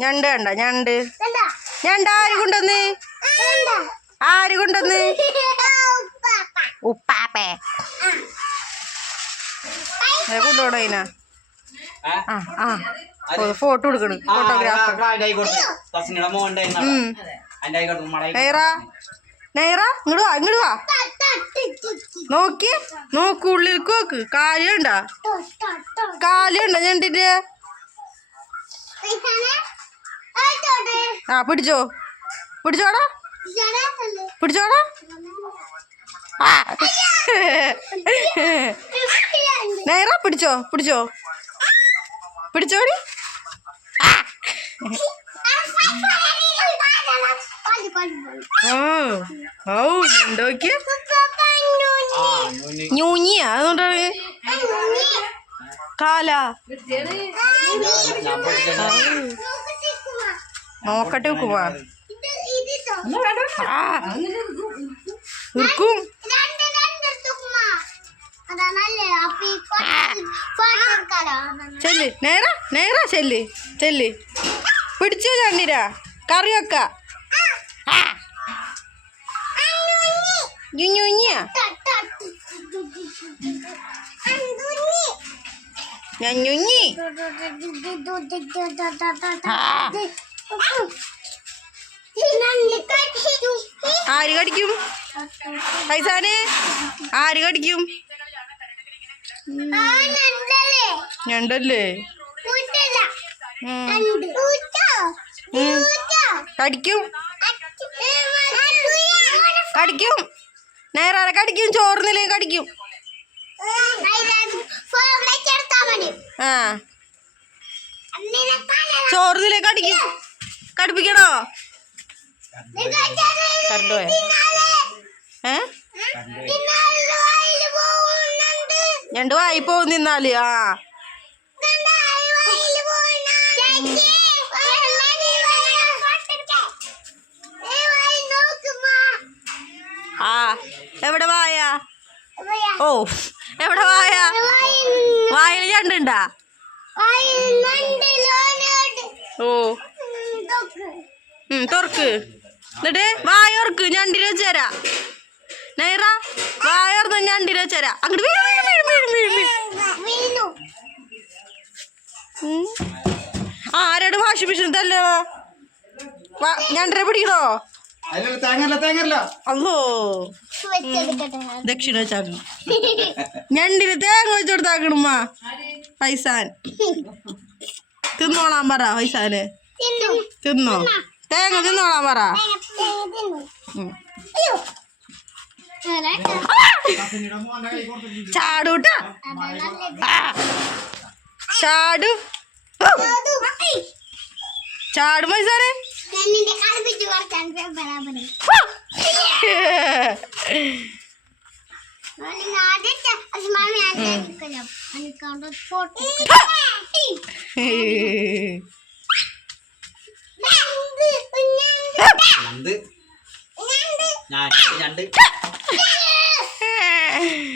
ഞണ്ട് കണ്ട ഞണ്ട്. ഞണ്ട് ആര് കൊണ്ടുവന്ന്? ആര് കൊണ്ടുവന്ന്? ഉപ്പാപ്പേ. കൊണ്ടുപോണോ അതിനാ ആ ആ. ഫോട്ടോ എടുക്കണ് ഫോട്ടോഗ്രാഫർ നൈറ? നൈറ ഇങ്ങോട്ട് വാ ഇങ്ങോട്ട് വാ. നോക്കി നോക്ക് ഉള്ളിൽ നോക്ക്. കാലുണ്ടാ കാലുണ്ടാ ഞണ്ടിന്റെ? ആ പിടിച്ചോ. പിടിച്ചോടാ. പിടിച്ചോടാ. ആ. നൈറ പിടിച്ചോ പിടിച്ചോ. പിടിച്ചോടി. ഓ ഞൂഞ്ഞിയ അതുകൊണ്ടാണ്. കാല. നോക്കട്ടെ ഉക്കുമാ ആ ഉർക്കും ചെല്ല് നേര നേര ചെല്ല് ചെല്ല് പിടിച്ചോ ചണ്ണിര കറി വെക്ക ഞുഞ്ഞുഞ്ഞിയ ഞാൻ ഞുഞ്ഞി ആര് കടിക്കും? പൈസാനെ ആര് കടിക്കും? ഞണ്ടല്ലേ. കടിക്കും. കടിക്കും. നേരെ കടിക്കും ചോറുന്നില്ലേ കടിക്കും. ആ. ചോറുന്നില്ലേ കടിക്കും. കടുപ്പിക്കണോ കറണ്ട് പോയോ? ഏ? ഞണ്ട് വായി പോകും നിന്നാൽ ആ. ആ. എവിടെ വായ? ഓ എവിടെ വായ? വായിൽ ഞണ്ടുണ്ടാ? ഓ. തുറക്ക്. എന്നിട്ട് വായ ഉറക്ക് ഞണ്ടിന് വെച്ചരാ നൈറ വായ ഉറന്ന് ഞണ്ടിന് വെച്ചരാ അങ്ങോട്ട് ആരോട് വാഷിംഗ് മെഷീൻ തല്ലോ ഞണ്ടരെ പിടിക്കണോ? അല്ലോ ദക്ഷിണ വെച്ചാക്കണം ഞണ്ടിന് തേങ്ങ വെച്ച് കൊടുത്താക്കണമ്മ പൈസാൻ തിന്നോളാൻ പറ പൈസാന് തിന്നോ? തേങ്ങ തിന്നോളാൻ പറ. ചാടൂട്ട. ചാടു. ചാടും പൈസാനെ. ഞണ്ട് ഞാൻ ഞണ്ട്